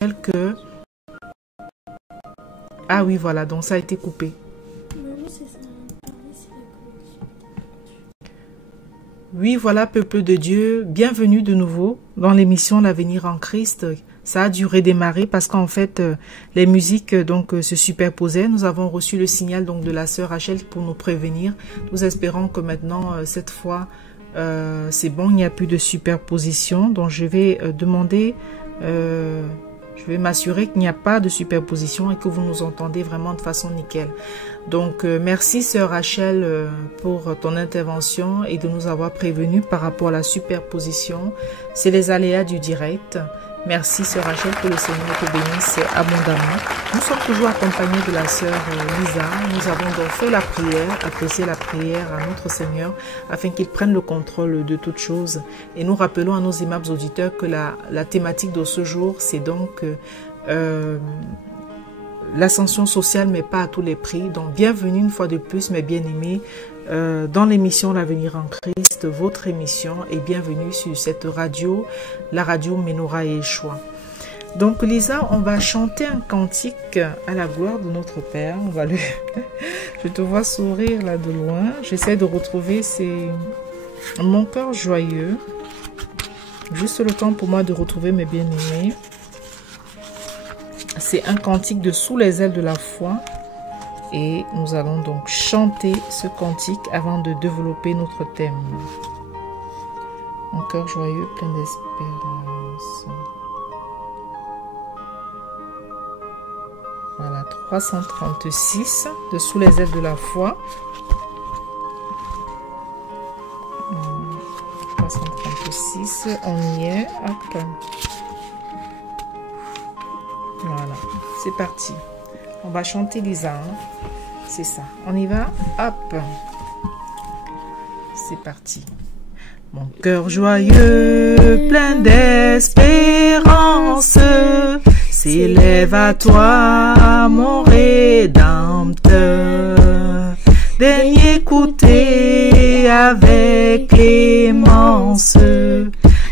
que... Ah oui, voilà, donc ça a été coupé. Oui, voilà, peuple de Dieu, bienvenue de nouveau dans l'émission L'avenir en Christ. Ça a dû redémarrer parce qu'en fait, les musiques se superposaient. Nous avons reçu le signal donc de la sœur Rachel pour nous prévenir. Nous espérons que maintenant, cette fois, c'est bon, il n'y a plus de superposition. Donc, je vais demander... je vais m'assurer qu'il n'y a pas de superposition et que vous nous entendez vraiment de façon nickel. Donc, merci sœur Rachel pour ton intervention et de nous avoir prévenus par rapport à la superposition. C'est les aléas du direct. Merci sœur Rachel, que le Seigneur te bénisse abondamment. Nous sommes toujours accompagnés de la sœur Lisa. Nous avons donc fait la prière, adressé la prière à notre Seigneur afin qu'il prenne le contrôle de toutes choses. Et nous rappelons à nos aimables auditeurs que la thématique de ce jour, c'est donc l'ascension sociale, mais pas à tous les prix. Donc bienvenue une fois de plus, mes bien-aimés, dans l'émission L'avenir en Christ, votre émission, et bienvenue sur cette radio, la radio Menorah et Yeshua. Donc Lisa, on va chanter un cantique à la gloire de notre Père. On va le... Je te vois sourire là de loin. J'essaie de retrouver mon cœur joyeux. Juste le temps pour moi de retrouver mes bien-aimés. C'est un cantique de Sous les ailes de la foi. Et nous allons donc chanter ce cantique avant de développer notre thème. Mon cœur joyeux, plein d'espérance. Voilà, 336 de Sous les ailes de la foi. 336, on y est. Hop. Voilà, c'est parti. On va chanter Lisa, hein. C'est ça. On y va. Hop. C'est parti. Mon cœur joyeux, plein d'espérance, s'élève à toi, mon Rédempteur. Daigne écouter avec clémence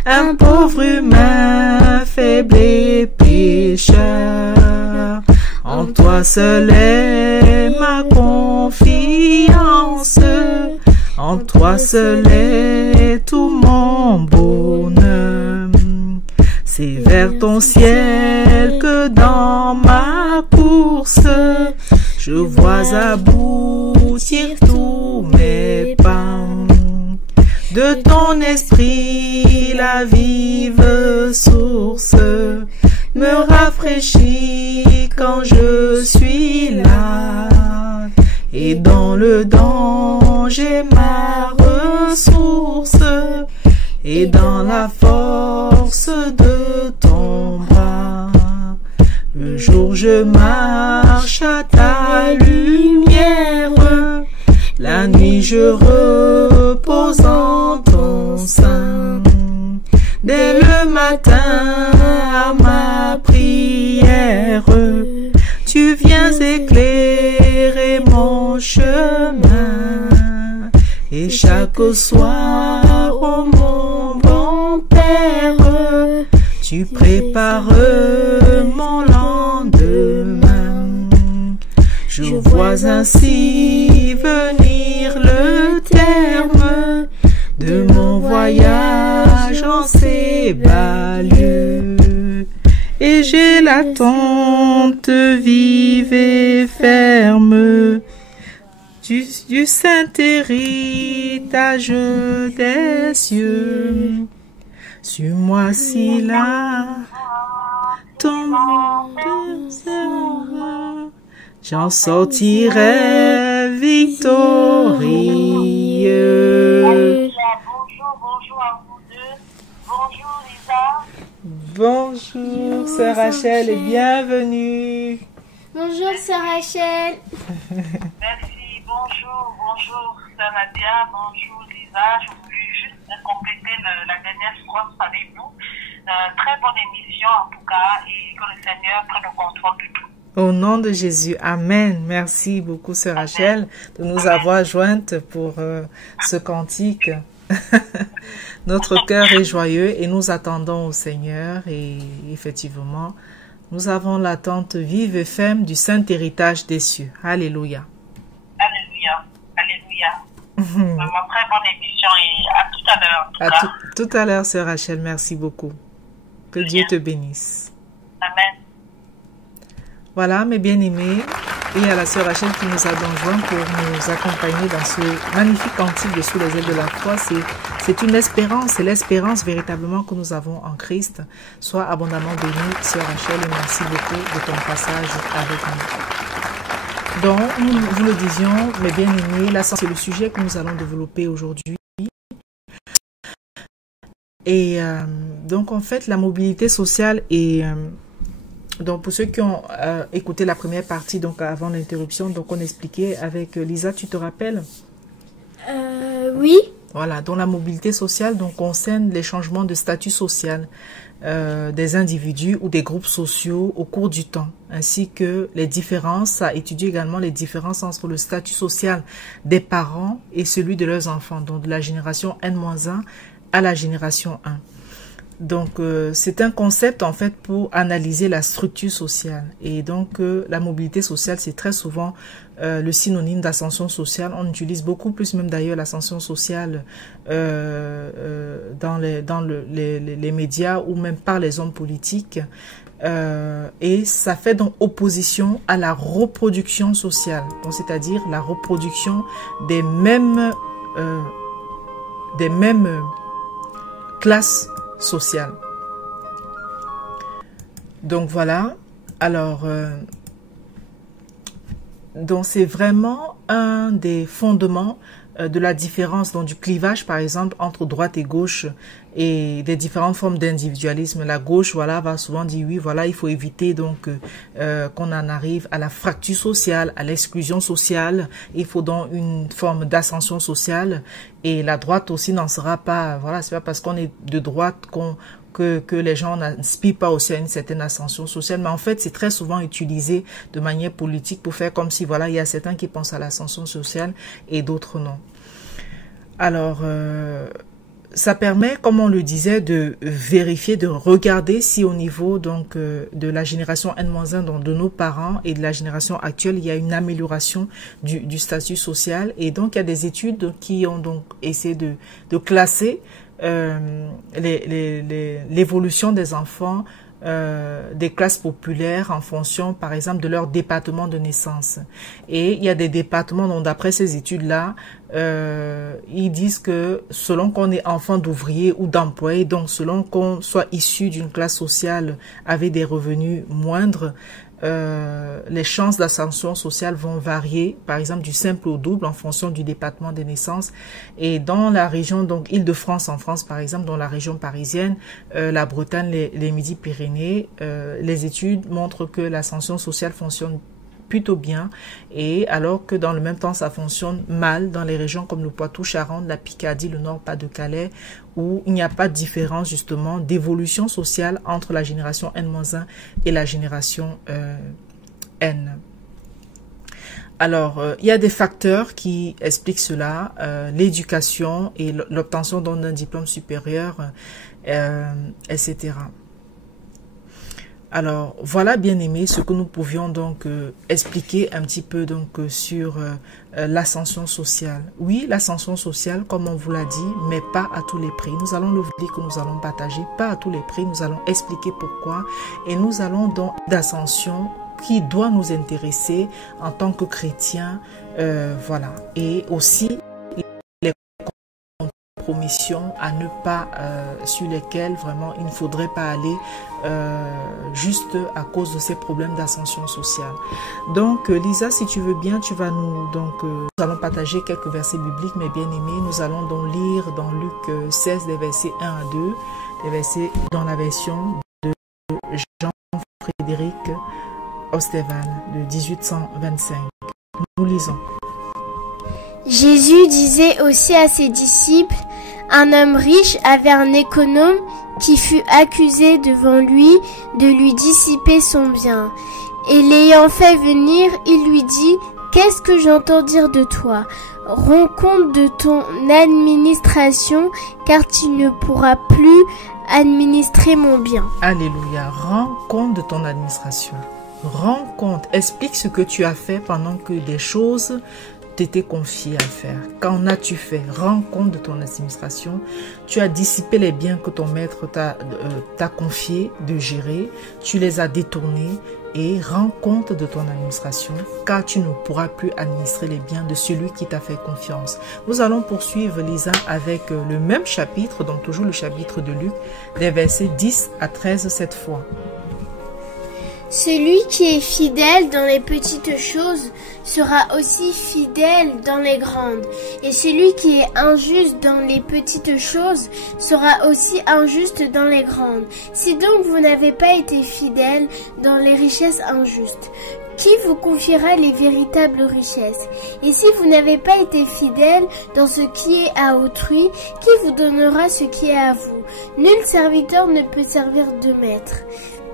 un pauvre humain faible et pécheur. En toi seul est ma confiance, en toi seul est tout mon bonheur. C'est vers ton ciel que dans ma course, je vois aboutir tous mes pas. De ton esprit, la vive source me rafraîchit quand je suis là. Et dans le danger, ma ressource, et dans la force de ton bras. Le jour je marche à ta lumière, la nuit je repose en ton sein. Dès le matin à ma prière, tu viens éclairer mon chemin. Et chaque soir, oh mon bon Père, tu prépares mon lendemain. Je vois ainsi venir le terme de mon voyage en ces bas lieux. Et j'ai l'attente vive et ferme du saint héritage des cieux. Sur moi si là tombe j'en sortirai victorieux. Bonjour à vous deux. Bonjour Lisa. Bonjour sœur Rachel et bienvenue. Bonjour sœur Rachel. Merci, bonjour sœur Nadia, bonjour Lisa. Je voulais juste compléter la dernière phrase avec vous. Très bonne émission en tout cas et que le Seigneur prenne le contrôle de tout. Au nom de Jésus, Amen. Merci beaucoup, sœur Rachel, de nous avoir jointes pour ce cantique. Notre cœur est joyeux et nous attendons au Seigneur. Et effectivement, Nous avons l'attente vive et ferme du saint héritage des cieux. Alléluia. Alléluia. Alléluia. Vraiment très bonne émission et à tout à l'heure. Tout à l'heure, sœur Rachel. Merci beaucoup. Que Dieu te bénisse. Amen. Voilà, mes bien-aimés, et à la sœur Rachel qui nous a donc joint pour nous accompagner dans ce magnifique cantique de Sous les ailes de la croix. C'est une espérance, c'est l'espérance véritablement que nous avons en Christ. Sois abondamment bénie, sœur Rachel, et merci beaucoup de ton passage avec nous. Donc, nous vous le disions, mes bien-aimés, là, c'est le sujet que nous allons développer aujourd'hui. Et donc, en fait, la mobilité sociale est... donc, pour ceux qui ont écouté la première partie, donc avant l'interruption, donc on expliquait avec Lisa, tu te rappelles? Oui. Voilà, donc la mobilité sociale donc concerne les changements de statut social des individus ou des groupes sociaux au cours du temps, ainsi que les différences. Ça étudie également les différences entre le statut social des parents et celui de leurs enfants, donc de la génération N-1 à la génération 1. Donc, c'est un concept, en fait, pour analyser la structure sociale. Et donc, la mobilité sociale, c'est très souvent le synonyme d'ascension sociale. On utilise beaucoup plus, même d'ailleurs, l'ascension sociale dans les médias ou même par les hommes politiques. Et ça fait donc opposition à la reproduction sociale. Donc, c'est-à-dire la reproduction des mêmes classes sociale. Donc voilà, alors donc c'est vraiment un des fondements de la différence, donc du clivage par exemple entre droite et gauche et des différentes formes d'individualisme. La gauche, voilà, va souvent dire oui, voilà, il faut éviter donc qu'on en arrive à la fracture sociale, à l'exclusion sociale. Il faut donc une forme d'ascension sociale. Et la droite aussi n'en sera pas, voilà, c'est pas parce qu'on est de droite que les gens n'aspirent pas aussi à une certaine ascension sociale. Mais en fait, c'est très souvent utilisé de manière politique pour faire comme si, voilà, il y a certains qui pensent à l'ascension sociale et d'autres non. Alors, ça permet, comme on le disait, de vérifier, de regarder si au niveau donc de la génération N-1, donc de nos parents et de la génération actuelle, il y a une amélioration du statut social. Et donc, il y a des études qui ont donc essayé de classer l'évolution des enfants des classes populaires en fonction, par exemple, de leur département de naissance. Et il y a des départements, donc d'après ces études-là, ils disent que selon qu'on est enfant d'ouvriers ou d'employés, donc selon qu'on soit issu d'une classe sociale avec des revenus moindres, les chances d'ascension sociale vont varier, par exemple du simple au double en fonction du département des naissances. Et dans la région, donc Île-de-France en France par exemple, dans la région parisienne, la Bretagne, les Midi-Pyrénées, les études montrent que l'ascension sociale fonctionne plutôt bien, et alors que dans le même temps ça fonctionne mal dans les régions comme le Poitou-Charentes, la Picardie, le Nord-Pas-de-Calais, où il n'y a pas de différence justement d'évolution sociale entre la génération N-1 et la génération N. Alors, il y a des facteurs qui expliquent cela, l'éducation et l'obtention d'un diplôme supérieur, etc. Alors, voilà, bien aimé, ce que nous pouvions donc expliquer un petit peu donc sur l'ascension sociale. Oui, l'ascension sociale, comme on vous l'a dit, mais pas à tous les prix. Nous allons le dire que nous allons partager, pas à tous les prix. Nous allons expliquer pourquoi et nous allons donc d'ascension qui doit nous intéresser en tant que chrétiens, voilà. Et aussi compromissions à ne pas, sur lesquelles vraiment il ne faudrait pas aller juste à cause de ces problèmes d'ascension sociale. Donc Lisa, si tu veux bien, tu vas nous nous allons partager quelques versets bibliques, mais bien aimés. Nous allons donc lire dans Luc 16 des versets 1 à 2, des versets dans la version de Jean-Frédéric Ostevan de 1825. Nous lisons. Jésus disait aussi à ses disciples, un homme riche avait un économe qui fut accusé devant lui de lui dissiper son bien. Et l'ayant fait venir, il lui dit, qu'est-ce que j'entends dire de toi? Rends compte de ton administration, car tu ne pourras plus administrer mon bien. Alléluia. Rends compte de ton administration. Rends compte. Explique ce que tu as fait pendant que des choses t'étaient confiées à faire. Qu'en as-tu fait? Rends compte de ton administration. Tu as dissipé les biens que ton maître t'a confié de gérer. Tu les as détournés. Et rends compte de ton administration, car tu ne pourras plus administrer les biens de celui qui t'a fait confiance. Nous allons poursuivre, Lisa, avec le même chapitre, donc toujours le chapitre de Luc, des versets 10 à 13 cette fois. Celui qui est fidèle dans les petites choses sera aussi fidèle dans les grandes. Et celui qui est injuste dans les petites choses sera aussi injuste dans les grandes. Si donc vous n'avez pas été fidèle dans les richesses injustes, qui vous confiera les véritables richesses? Et si vous n'avez pas été fidèle dans ce qui est à autrui, qui vous donnera ce qui est à vous? Nul serviteur ne peut servir deux maîtres,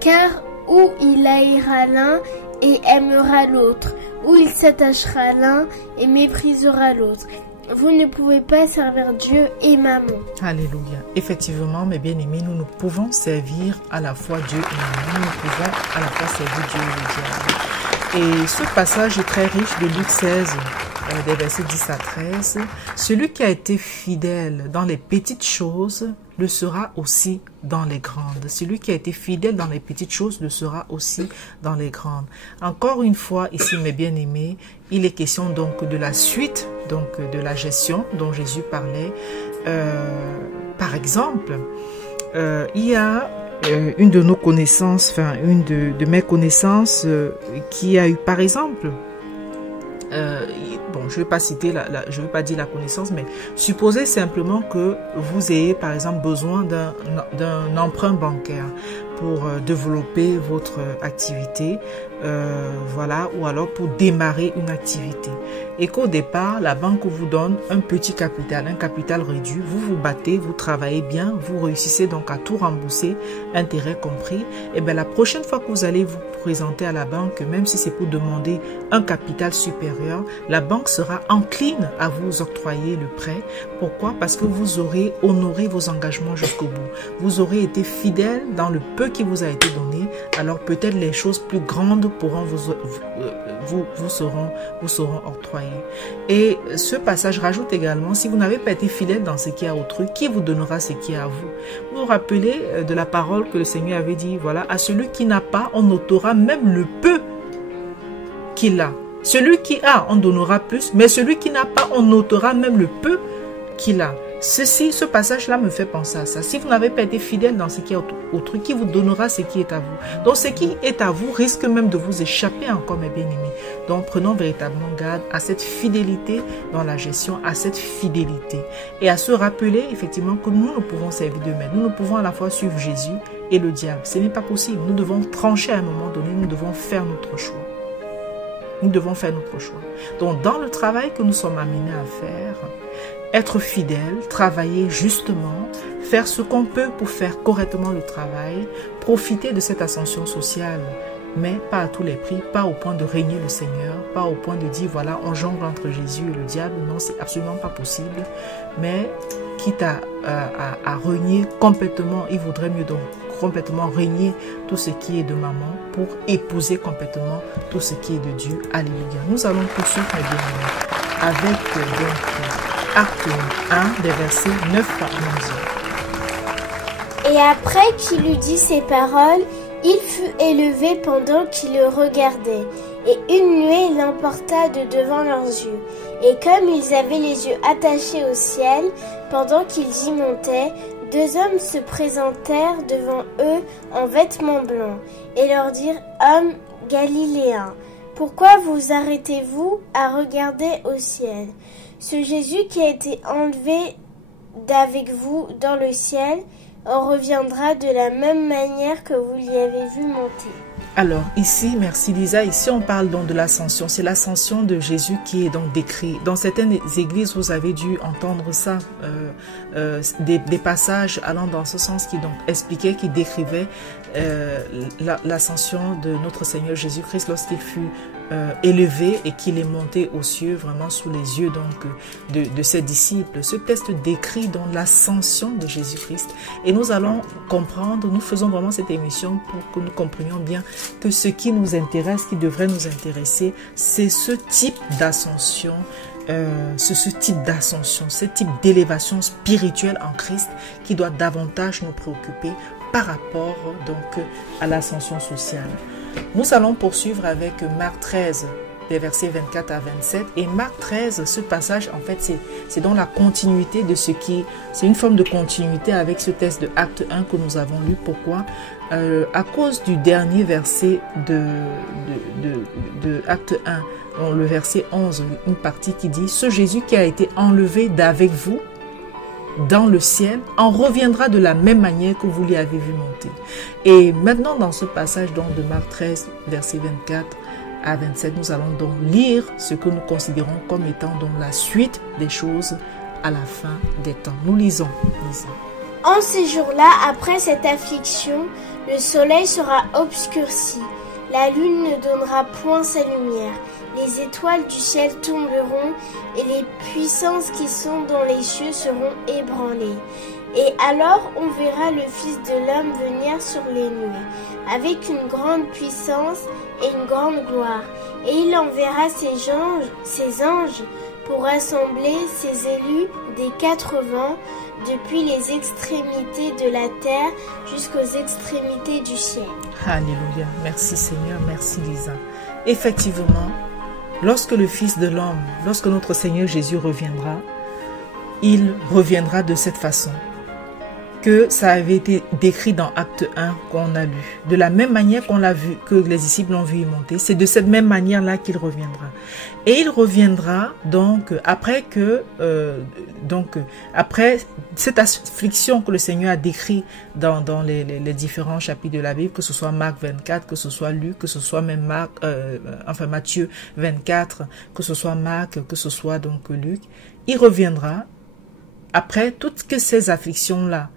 car où il haïra l'un et aimera l'autre, où il s'attachera à l'un et méprisera l'autre. Vous ne pouvez pas servir Dieu et Mammon. Alléluia. Effectivement, mes bien-aimés, nous ne pouvons servir à la fois Dieu et Mammon. Nous pouvons à la fois servir Dieu et le diable. Et ce passage est très riche de Luc 16, des versets 10 à 13. Celui qui a été fidèle dans les petites choses le sera aussi dans les grandes. Celui qui a été fidèle dans les petites choses le sera aussi dans les grandes. Encore une fois, ici, mes bien-aimés, il est question donc de la suite, donc de la gestion dont Jésus parlait. Par exemple, il y a une de nos connaissances, enfin une de mes connaissances qui a eu par exemple, bon, je vais pas citer je vais pas dire la connaissance, mais supposez simplement que vous ayez par exemple besoin d'un emprunt bancaire pour développer votre activité, voilà, ou alors pour démarrer une activité. Et qu'au départ, la banque vous donne un petit capital, un capital réduit. Vous vous battez, vous travaillez bien, vous réussissez donc à tout rembourser, intérêts compris. Et bien la prochaine fois que vous allez vous présenter à la banque, même si c'est pour demander un capital supérieur, la banque sera encline à vous octroyer le prêt. Pourquoi? Parce que vous aurez honoré vos engagements jusqu'au bout. Vous aurez été fidèle dans le peu qui vous a été donné. Alors peut-être les choses plus grandes pourront vous seront octroyées. Et ce passage rajoute également, si vous n'avez pas été fidèle dans ce qui est à autrui, qui vous donnera ce qui est à vous? Vous vous rappelez de la parole que le Seigneur avait dit, voilà, à celui qui n'a pas, on ôtera même le peu qu'il a. Celui qui a, on donnera plus, mais celui qui n'a pas, on ôtera même le peu qu'il a. Ce passage-là me fait penser à ça. Si vous n'avez pas été fidèle dans ce qui est autrui, qui vous donnera ce qui est à vous? Donc, ce qui est à vous risque même de vous échapper encore, mes bien-aimés. Donc, prenons véritablement garde à cette fidélité dans la gestion, à cette fidélité. Et à se rappeler, effectivement, que nous ne pouvons servir de maître. Nous ne pouvons à la fois suivre Jésus et le diable. Ce n'est pas possible. Nous devons trancher à un moment donné. Nous devons faire notre choix. Nous devons faire notre choix. Donc, dans le travail que nous sommes amenés à faire, être fidèle, travailler justement, faire ce qu'on peut pour faire correctement le travail, profiter de cette ascension sociale, mais pas à tous les prix, pas au point de régner le Seigneur, pas au point de dire voilà, on jongle entre Jésus et le diable. Non, c'est absolument pas possible. Mais quitte à régner complètement, il vaudrait mieux donc complètement régner tout ce qui est de maman pour épouser complètement tout ce qui est de Dieu. Alléluia. Nous allons poursuivre, mes bien-aimés, avec donc Acte 1, des versets 9 à 11. Et après qu'il eut dit ces paroles, il fut élevé pendant qu'ils le regardaient, et une nuée l'emporta de devant leurs yeux. Et comme ils avaient les yeux attachés au ciel, pendant qu'ils y montaient, deux hommes se présentèrent devant eux en vêtements blancs, et leur dirent, « Hommes galiléens, pourquoi vous arrêtez-vous à regarder au ciel ? Ce Jésus qui a été enlevé d'avec vous dans le ciel, en reviendra de la même manière que vous l'y avez vu monter. » Alors ici, merci Lisa, ici on parle donc de l'ascension. C'est l'ascension de Jésus qui est donc décrit. Dans certaines églises, vous avez dû entendre ça, des passages allant dans ce sens qui donc expliquaient, qui décrivaient l'ascension de notre Seigneur Jésus-Christ lorsqu'il fut élevé et qu'il est monté aux cieux, vraiment sous les yeux donc de ses disciples. Ce texte décrit donc l'ascension de Jésus-Christ. Et nous allons comprendre, nous faisons vraiment cette émission pour que nous comprenions bien que ce qui nous intéresse, qui devrait nous intéresser, c'est ce type d'ascension, ce type d'élévation spirituelle en Christ qui doit davantage nous préoccuper par rapport donc à l'ascension sociale. Nous allons poursuivre avec Marc 13, des versets 24 à 27. Et Marc 13, ce passage, en fait, c'est dans la continuité de ce qui... C'est une forme de continuité avec ce texte de Acte 1 que nous avons lu. Pourquoi? À cause du dernier verset de Acte 1, dans le verset 11, une partie qui dit « Ce Jésus qui a été enlevé d'avec vous dans le ciel, en reviendra de la même manière que vous l'y avez vu monter. » Et maintenant, dans ce passage donc, de Marc 13, verset 24 à 27, nous allons donc lire ce que nous considérons comme étant donc la suite des choses à la fin des temps. Nous lisons. En ces jours-là, après cette affliction, le soleil sera obscurci, la lune ne donnera point sa lumière, les étoiles du ciel tomberont et les puissances qui sont dans les cieux seront ébranlées. Et alors on verra le Fils de l'homme venir sur les nuées, avec une grande puissance et une grande gloire. Et il enverra ses anges pour rassembler ses élus des 4 vents, depuis les extrémités de la terre jusqu'aux extrémités du ciel. Alléluia. Merci Seigneur, merci Lisa. Effectivement, lorsque le Fils de l'homme, lorsque notre Seigneur Jésus reviendra, il reviendra de cette façon que ça avait été décrit dans Acte 1 qu'on a lu. De la même manière qu'on l'a vu, que les disciples l'ont vu y monter, c'est de cette même manière-là qu'il reviendra. Et il reviendra donc après cette affliction que le Seigneur a décrit dans les différents chapitres de la Bible, que ce soit Marc 24, que ce soit Luc, que ce soit même Matthieu 24, que ce soit Marc, que ce soit donc Luc. Il reviendra après toutes ces afflictions-là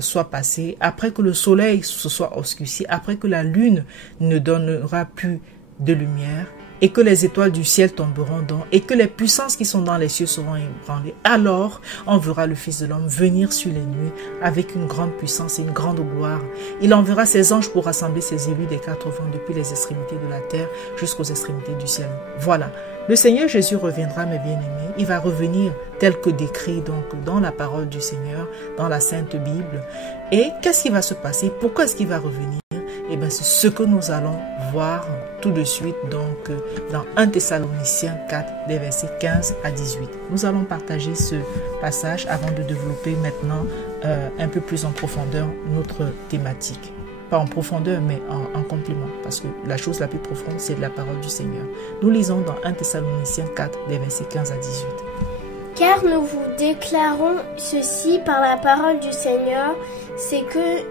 soit passé, après que le soleil se soit obscurci, après que la lune ne donnera plus de lumière, et que les étoiles du ciel tomberont donc, et que les puissances qui sont dans les cieux seront ébranlées, alors on verra le Fils de l'homme venir sur les nuées avec une grande puissance et une grande gloire. Il enverra ses anges pour rassembler ses élus des 4 vents depuis les extrémités de la terre jusqu'aux extrémités du ciel. Voilà. Le Seigneur Jésus reviendra, mes bien-aimés. Il va revenir tel que décrit donc dans la parole du Seigneur, dans la Sainte Bible. Et qu'est-ce qui va se passer? Pourquoi est-ce qu'il va revenir? Eh bien, c'est ce que nous allons voir tout de suite donc dans 1 Thessaloniciens 4, des versets 15 à 18. Nous allons partager ce passage avant de développer maintenant un peu plus en profondeur notre thématique. Pas en profondeur, mais en complément, parce que la chose la plus profonde, c'est la parole du Seigneur. Nous lisons dans 1 Thessaloniciens 4, des versets 15 à 18. Car nous vous déclarons ceci par la parole du Seigneur, c'est que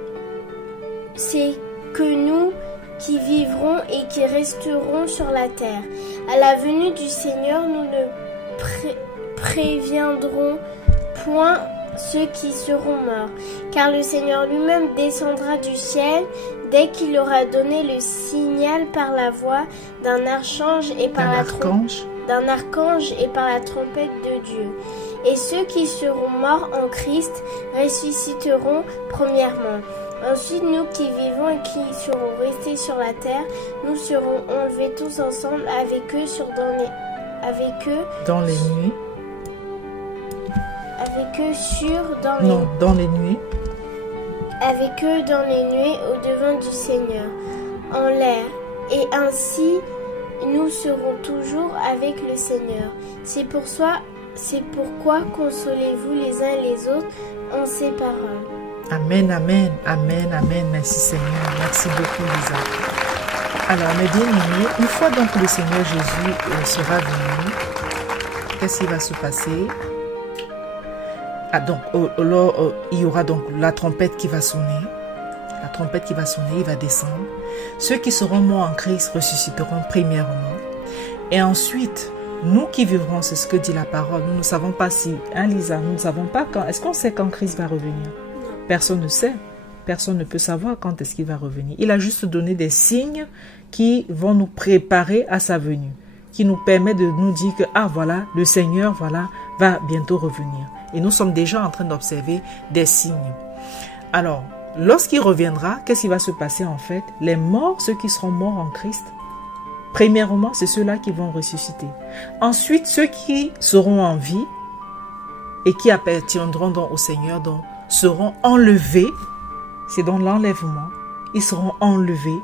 nous qui vivrons et qui resterons sur la terre, à la venue du Seigneur, nous ne préviendrons point ceux qui seront morts, car le Seigneur lui-même descendra du ciel dès qu'il aura donné le signal par la voix d'un archange et par la trompette de Dieu. Et ceux qui seront morts en Christ ressusciteront premièrement. Ensuite, nous qui vivons et qui serons restés sur la terre, nous serons enlevés tous ensemble avec eux dans les nuées. Avec eux dans les nuées. Avec eux dans les nuées au-devant du Seigneur, en l'air. Et ainsi, nous serons toujours avec le Seigneur. C'est pourquoi consolez-vous les uns les autres en ces paroles. Amen, amen, amen, amen. Merci Seigneur. Merci beaucoup Lisa. Alors, mes bien-aimés, une fois donc le Seigneur Jésus sera venu, qu'est-ce qui va se passer? Il y aura donc la trompette qui va sonner. La trompette qui va sonner, il va descendre. Ceux qui seront morts en Christ ressusciteront premièrement. Et ensuite, nous qui vivrons, c'est ce que dit la parole. Nous ne savons pas si, Lisa, nous ne savons pas quand. Est-ce qu'on sait quand Christ va revenir? Personne ne sait. Personne ne peut savoir quand est-ce qu'il va revenir. Il a juste donné des signes qui vont nous préparer à sa venue, qui nous permet de nous dire que, voilà, le Seigneur, va bientôt revenir. Et nous sommes déjà en train d'observer des signes. Alors, lorsqu'il reviendra, qu'est-ce qui va se passer en fait? Les morts, ceux qui seront morts en Christ, premièrement, c'est ceux-là qui vont ressusciter. Ensuite, ceux qui seront en vie et qui appartiendront donc au Seigneur, donc, seront enlevés. C'est dans l'enlèvement. Ils seront enlevés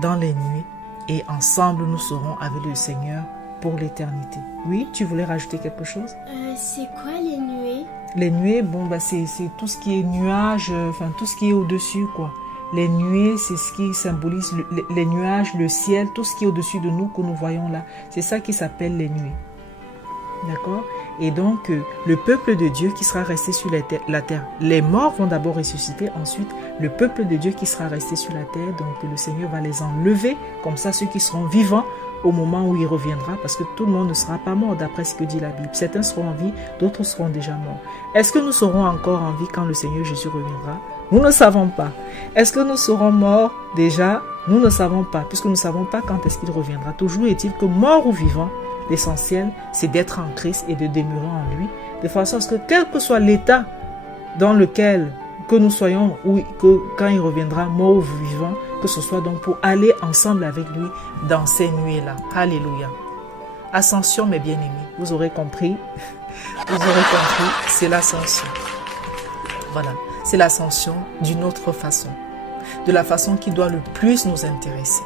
dans les nuées et ensemble, nous serons avec le Seigneur pour l'éternité. Oui, tu voulais rajouter quelque chose? C'est quoi les nuées? Les nuées, bon, bah, c'est tout ce qui est nuages, enfin, tout ce qui est au-dessus, quoi. Les nuées, c'est ce qui symbolise les nuages, le ciel, tout ce qui est au-dessus de nous que nous voyons là. C'est ça qui s'appelle les nuées. D'accord? Et donc, le peuple de Dieu qui sera resté sur la terre. Les morts vont d'abord ressusciter. Ensuite, le peuple de Dieu qui sera resté sur la terre. Donc, le Seigneur va les enlever. Comme ça, ceux qui seront vivants au moment où il reviendra. Parce que tout le monde ne sera pas mort d'après ce que dit la Bible. Certains seront en vie, d'autres seront déjà morts. Est-ce que nous serons encore en vie quand le Seigneur Jésus reviendra? Nous ne savons pas. Est-ce que nous serons morts déjà? Nous ne savons pas. Puisque nous ne savons pas quand est-ce qu'il reviendra. Toujours est-il que mort ou vivant, l'essentiel, c'est d'être en Christ et de demeurer en lui, de façon à ce que quel que soit l'état dans lequel que nous soyons, ou que quand il reviendra, mort ou vivant, que ce soit donc pour aller ensemble avec lui dans ces nuées-là. Alléluia. Ascension, mes bien-aimés, vous aurez compris, c'est l'ascension. Voilà, c'est l'ascension d'une autre façon, de la façon qui doit le plus nous intéresser.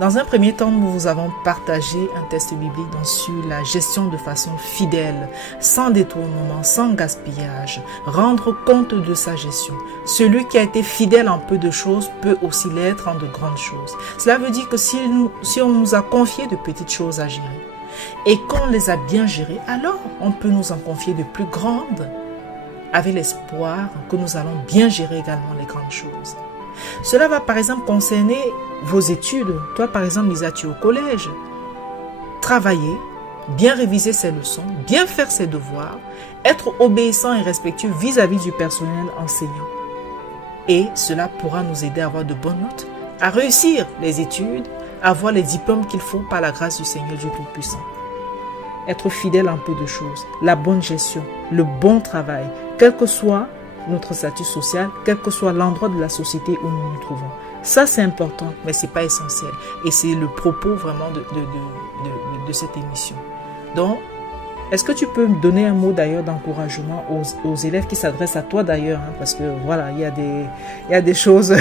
Dans un premier temps, nous vous avons partagé un texte biblique sur la gestion de façon fidèle, sans détournement, sans gaspillage, rendre compte de sa gestion. Celui qui a été fidèle en peu de choses peut aussi l'être en de grandes choses. Cela veut dire que si on nous a confié de petites choses à gérer et qu'on les a bien gérées, alors on peut nous en confier de plus grandes avec l'espoir que nous allons bien gérer également les grandes choses. Cela va par exemple concerner vos études. Toi par exemple, Lisa, tu es au collège. Travailler, bien réviser ses leçons, bien faire ses devoirs, être obéissant et respectueux vis-à-vis du personnel enseignant. Et cela pourra nous aider à avoir de bonnes notes, à réussir les études, à avoir les diplômes qu'il faut par la grâce du Seigneur Dieu Tout-Puissant. Être fidèle en peu de choses, la bonne gestion, le bon travail, quel que soit notre statut social, quel que soit l'endroit de la société où nous nous trouvons. Ça, c'est important, mais ce n'est pas essentiel. Et c'est le propos vraiment de cette émission. Donc, est-ce que tu peux me donner un mot d'ailleurs d'encouragement aux élèves qui s'adressent à toi d'ailleurs, hein, parce que voilà, il y a des choses,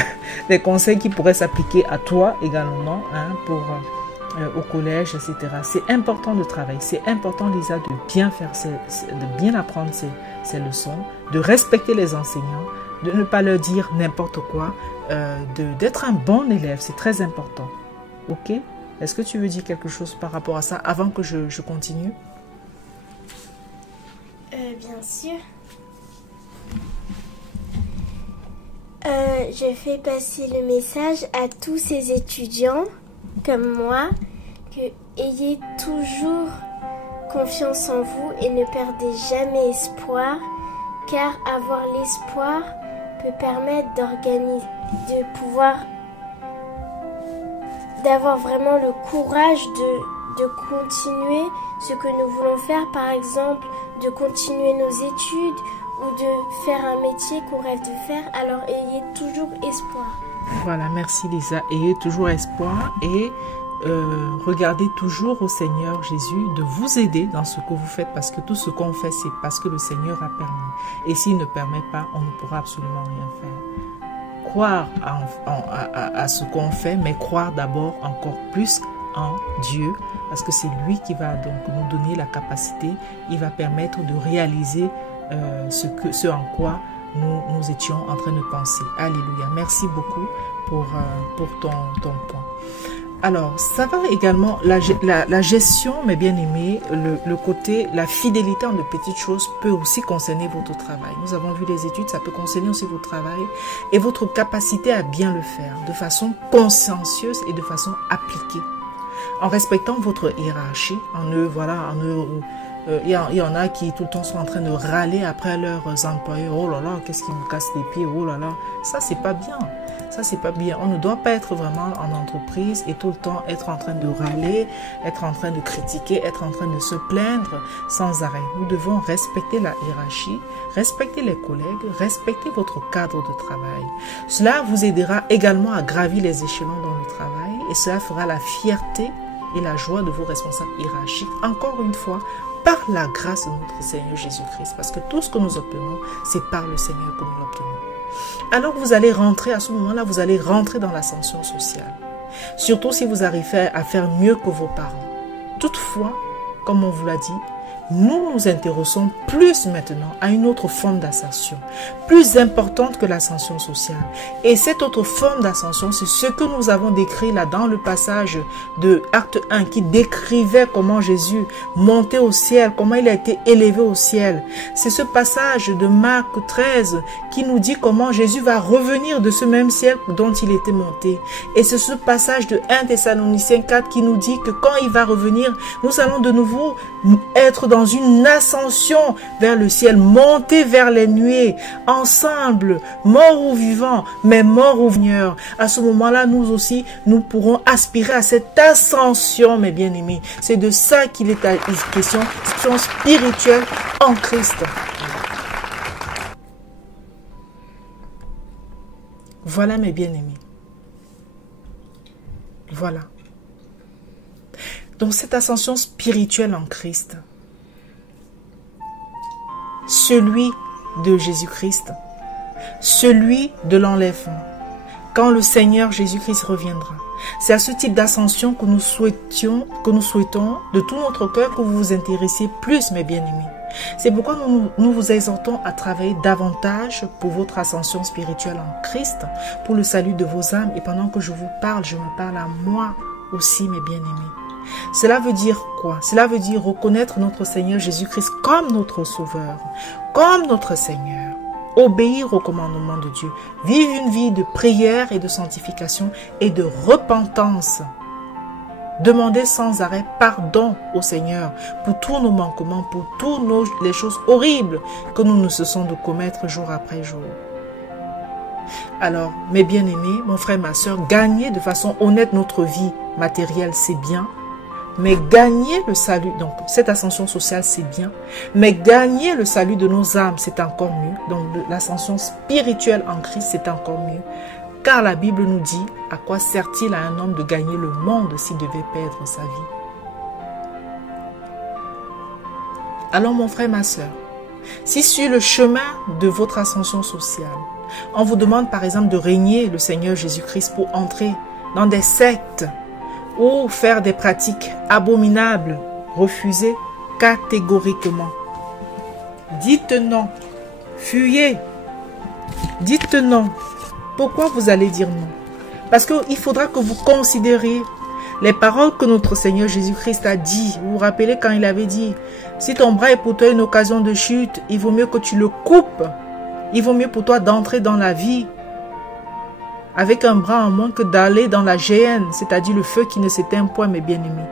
des conseils qui pourraient s'appliquer à toi également, hein, pour au collège, etc. C'est important de travailler, c'est important, Lisa, de bien faire, de bien apprendre ces leçons, de respecter les enseignants, de ne pas leur dire n'importe quoi, d'être un bon élève, c'est très important. Ok? Est-ce que tu veux dire quelque chose par rapport à ça avant que je continue? Bien sûr. Je fais passer le message à tous ces étudiants comme moi, que ayez toujours confiance en vous et ne perdez jamais espoir, car avoir l'espoir peut permettre d'avoir vraiment le courage de continuer ce que nous voulons faire, par exemple de continuer nos études ou de faire un métier qu'on rêve de faire. Alors ayez toujours espoir. Voilà, merci Lisa. Ayez toujours espoir et regardez toujours au Seigneur Jésus de vous aider dans ce que vous faites, parce que tout ce qu'on fait, c'est parce que le Seigneur a permis. Et s'il ne permet pas, on ne pourra absolument rien faire. Croire à ce qu'on fait, mais croire d'abord encore plus en Dieu, parce que c'est lui qui va donc nous donner la capacité, il va permettre de réaliser ce en quoi nous étions en train de penser. Alléluia. Merci beaucoup pour ton point. Alors, ça va également, la gestion, mes bien-aimés, le côté, la fidélité en de petites choses peut aussi concerner votre travail. Nous avons vu les études, ça peut concerner aussi votre travail et votre capacité à bien le faire de façon consciencieuse et de façon appliquée. En respectant votre hiérarchie, il y en a qui tout le temps sont en train de râler après leurs employeurs. Oh là là, qu'est-ce qui me casse les pieds, oh là là. Ça, c'est pas bien. Ça, c'est pas bien. On ne doit pas être vraiment en entreprise et tout le temps être en train de râler, être en train de critiquer, être en train de se plaindre sans arrêt. Nous devons respecter la hiérarchie, respecter les collègues, respecter votre cadre de travail. Cela vous aidera également à gravir les échelons dans le travail et cela fera la fierté et la joie de vos responsables hiérarchiques. Encore une fois, par la grâce de notre Seigneur Jésus-Christ. Parce que tout ce que nous obtenons, c'est par le Seigneur que nous l'obtenons. Alors vous allez rentrer, à ce moment-là, vous allez rentrer dans l'ascension sociale. Surtout si vous arrivez à faire mieux que vos parents. Toutefois, comme on vous l'a dit, nous nous intéressons plus maintenant à une autre forme d'ascension, plus importante que l'ascension sociale. Et cette autre forme d'ascension, c'est ce que nous avons décrit là dans le passage de Acte 1 qui décrivait comment Jésus montait au ciel, comment il a été élevé au ciel. C'est ce passage de Marc 13 qui nous dit comment Jésus va revenir de ce même ciel dont il était monté. Et c'est ce passage de 1 Thessaloniciens 4 qui nous dit que quand il va revenir, nous allons de nouveau être dans une ascension vers le ciel, monter vers les nuées, ensemble, morts ou vivants, mais morts ou vivants. À ce moment-là, nous aussi, nous pourrons aspirer à cette ascension, mes bien-aimés. C'est de ça qu'il est question, ascension spirituelle en Christ. Voilà, mes bien-aimés. Voilà. Donc, cette ascension spirituelle en Christ, celui de Jésus-Christ, celui de l'enlèvement, quand le Seigneur Jésus-Christ reviendra. C'est à ce type d'ascension que nous souhaitons de tout notre cœur que vous vous intéressiez plus, mes bien-aimés. C'est pourquoi nous vous exhortons à travailler davantage pour votre ascension spirituelle en Christ, pour le salut de vos âmes. Et pendant que je vous parle, je me parle à moi aussi, mes bien-aimés. Cela veut dire quoi? Cela veut dire reconnaître notre Seigneur Jésus-Christ comme notre Sauveur, comme notre Seigneur. Obéir au commandement de Dieu. Vivre une vie de prière et de sanctification et de repentance. Demander sans arrêt pardon au Seigneur pour tous nos manquements, pour toutes les choses horribles que nous ne cessons de commettre jour après jour. Alors, mes bien-aimés, mon frère, ma soeur, gagner de façon honnête notre vie matérielle, c'est bien. Mais gagner le salut, donc cette ascension sociale, c'est bien. Mais gagner le salut de nos âmes, c'est encore mieux. Donc l'ascension spirituelle en Christ, c'est encore mieux. Car la Bible nous dit, à quoi sert-il à un homme de gagner le monde s'il devait perdre sa vie? Alors mon frère, ma soeur, si sur le chemin de votre ascension sociale, on vous demande par exemple de régner le Seigneur Jésus-Christ pour entrer dans des sectes, ou faire des pratiques abominables, refusez catégoriquement. Dites non, fuyez, dites non. Pourquoi vous allez dire non? Parce qu'il faudra que vous considériez les paroles que notre Seigneur Jésus-Christ a dit. Vous vous rappelez quand il avait dit, si ton bras est pour toi une occasion de chute, il vaut mieux que tu le coupes. Il vaut mieux pour toi d'entrer dans la vie avec un bras en moins que d'aller dans la géhenne, c'est-à-dire le feu qui ne s'éteint point, mes bien-aimés.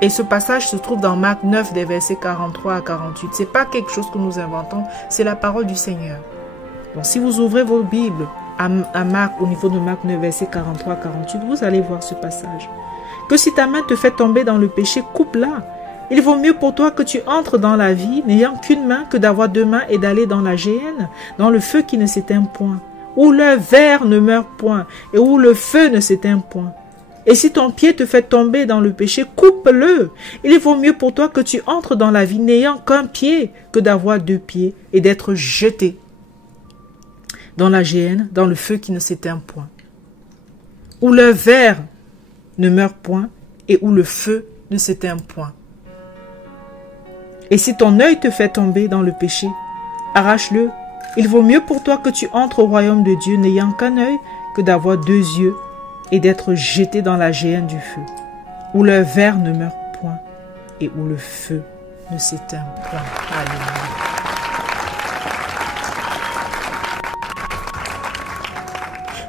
Et ce passage se trouve dans Marc 9, des versets 43 à 48. Ce n'est pas quelque chose que nous inventons, c'est la parole du Seigneur. Donc si vous ouvrez vos Bibles à Marc, au niveau de Marc 9, versets 43 à 48, vous allez voir ce passage. Que si ta main te fait tomber dans le péché, coupe-la. Il vaut mieux pour toi que tu entres dans la vie n'ayant qu'une main que d'avoir deux mains et d'aller dans la géhenne, dans le feu qui ne s'éteint point, où le ver ne meurt point et où le feu ne s'éteint point. Et si ton pied te fait tomber dans le péché, coupe-le. Il vaut mieux pour toi que tu entres dans la vie n'ayant qu'un pied que d'avoir deux pieds et d'être jeté dans la géhenne, dans le feu qui ne s'éteint point, où le ver ne meurt point et où le feu ne s'éteint point. Et si ton œil te fait tomber dans le péché, arrache-le. Il vaut mieux pour toi que tu entres au royaume de Dieu n'ayant qu'un œil que d'avoir deux yeux et d'être jeté dans la géhenne du feu, où le ver ne meurt point et où le feu ne s'éteint point. Alléluia.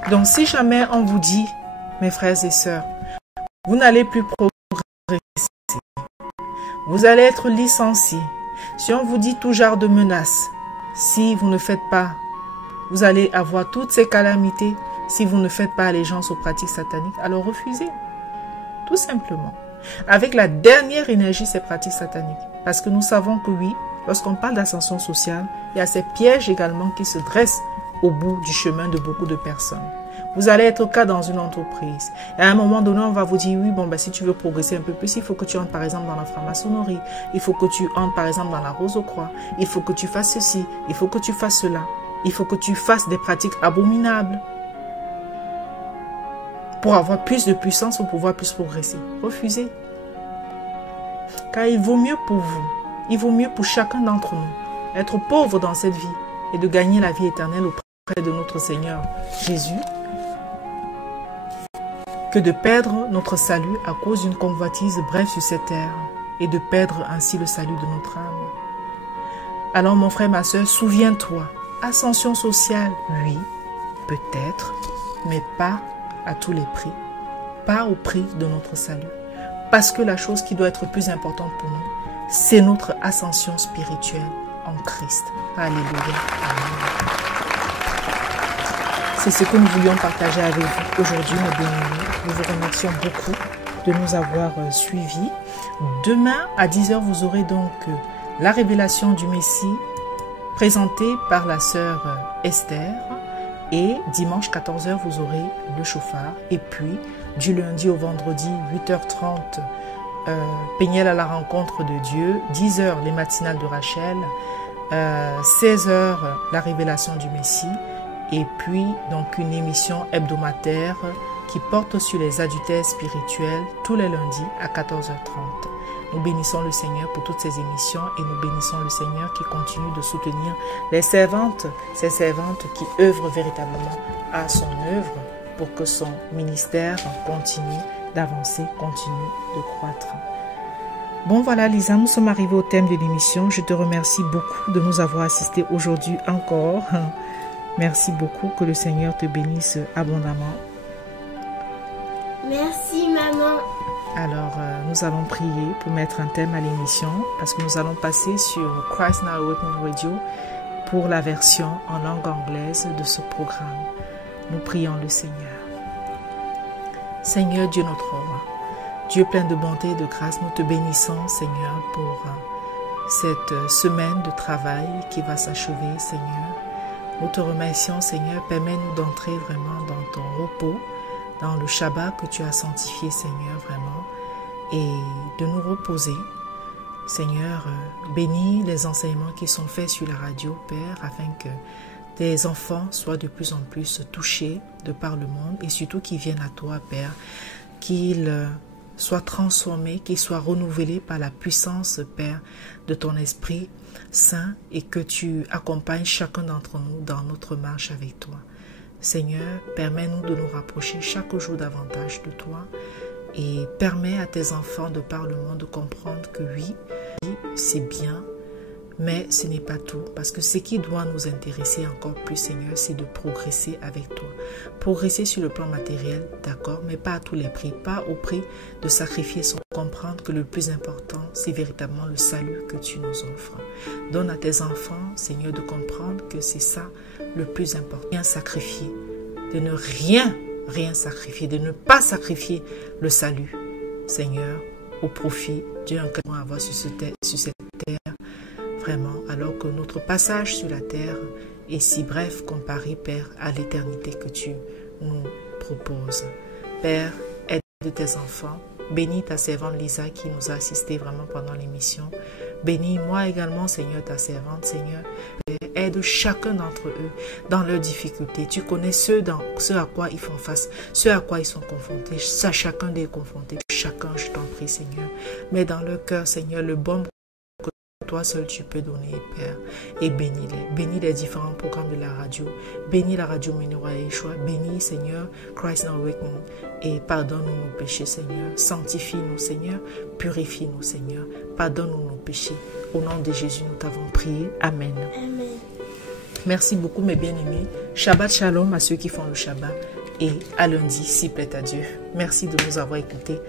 Donc si jamais on vous dit, mes frères et sœurs, vous n'allez plus progresser, vous allez être licencié. Si on vous dit tout genre de menaces, si vous ne faites pas vous allez avoir toutes ces calamités si vous ne faites pas allégeance aux pratiques sataniques. Alors refusez, tout simplement. Avec la dernière énergie, ces pratiques sataniques. Parce que nous savons que oui, lorsqu'on parle d'ascension sociale, il y a ces pièges également qui se dressent au bout du chemin de beaucoup de personnes. Vous allez être au cas dans une entreprise. Et à un moment donné, on va vous dire, oui, bon, si tu veux progresser un peu plus, il faut que tu entres par exemple dans la franc-maçonnerie. Il faut que tu entres par exemple dans la rose aux croix. Il faut que tu fasses ceci. Il faut que tu fasses cela. Il faut que tu fasses des pratiques abominables pour avoir plus de puissance, pour pouvoir plus progresser. Refusez. Car il vaut mieux pour vous, il vaut mieux pour chacun d'entre nous être pauvre dans cette vie et de gagner la vie éternelle auprès de notre Seigneur Jésus que de perdre notre salut à cause d'une convoitise brève sur cette terre et de perdre ainsi le salut de notre âme. Alors mon frère, ma soeur, souviens-toi, ascension sociale, oui, peut-être, mais pas à tous les prix, pas au prix de notre salut. Parce que la chose qui doit être plus importante pour nous, c'est notre ascension spirituelle en Christ. Alléluia. Amen. C'est ce que nous voulions partager avec vous aujourd'hui, mes bien-aimés. Nous vous remercions beaucoup de nous avoir suivis. Demain, à 10h, vous aurez donc la révélation du Messie présentée par la sœur Esther. Et dimanche 14h, vous aurez le chauffard. Et puis, du lundi au vendredi, 8h30, Péniel à la rencontre de Dieu. 10h, les matinales de Rachel. 16h, la révélation du Messie. Et puis, donc, une émission hebdomadaire qui porte sur les adultères spirituels tous les lundis à 14h30. Nous bénissons le Seigneur pour toutes ces émissions et nous bénissons le Seigneur qui continue de soutenir les servantes, ces servantes qui œuvrent véritablement à son œuvre pour que son ministère continue d'avancer, continue de croître. Bon voilà Lisa, nous sommes arrivés au thème de l'émission. Je te remercie beaucoup de nous avoir assistés aujourd'hui encore. Merci beaucoup, que le Seigneur te bénisse abondamment. Merci maman. Alors, nous allons prier pour mettre un thème à l'émission parce que nous allons passer sur Christ Now Awakening Radio pour la version en langue anglaise de ce programme. Nous prions le Seigneur. Seigneur Dieu notre roi, Dieu plein de bonté et de grâce, nous te bénissons Seigneur pour cette semaine de travail qui va s'achever Seigneur. Nous te remercions Seigneur, permets-nous d'entrer vraiment dans ton repos, dans le Shabbat que tu as sanctifié, Seigneur, vraiment, et de nous reposer. Seigneur, bénis les enseignements qui sont faits sur la radio, Père, afin que tes enfants soient de plus en plus touchés de par le monde et surtout qu'ils viennent à toi, Père, qu'ils soient transformés, qu'ils soient renouvelés par la puissance, Père, de ton Esprit Saint et que tu accompagnes chacun d'entre nous dans notre marche avec toi. Seigneur, permets-nous de nous rapprocher chaque jour davantage de toi et permets à tes enfants de par le monde de comprendre que oui, c'est bien, mais ce n'est pas tout. Parce que ce qui doit nous intéresser encore plus, Seigneur, c'est de progresser avec toi. Progresser sur le plan matériel, d'accord, mais pas à tous les prix, pas au prix de sacrifier son. Comprendre que le plus important, c'est véritablement le salut que tu nous offres. Donne à tes enfants, Seigneur, de comprendre que c'est ça le plus important. Rien sacrifier, de ne rien sacrifier, de ne pas sacrifier le salut, Seigneur, au profit d'un cœur à avoir sur cette terre, vraiment, alors que notre passage sur la terre est si bref comparé, Père, à l'éternité que tu nous proposes. Père, aide tes enfants. Bénis ta servante Lisa qui nous a assisté vraiment pendant l'émission. Bénis moi également, Seigneur, ta servante, Seigneur. Aide chacun d'entre eux dans leurs difficultés. Tu connais ce à quoi ils font face, ce à quoi ils sont confrontés. Ça, chacun des confrontés. Chacun, je t'en prie, Seigneur. Mets dans leur cœur, Seigneur, le bon que toi seul tu peux donner, Père. Et bénis-les. Bénis les différents programmes de la radio. Bénis la radio Ménorah et Yeshua. Bénis, Seigneur, Christ Now Awakening. Et pardonne-nous nos péchés, Seigneur. Sanctifie-nous, Seigneur. Purifie-nous, Seigneur. Pardonne-nous nos péchés. Au nom de Jésus, nous t'avons prié. Amen. Amen. Merci beaucoup, mes bien-aimés. Shabbat Shalom à ceux qui font le Shabbat. Et à lundi, s'il plaît à Dieu. Merci de nous avoir écoutés.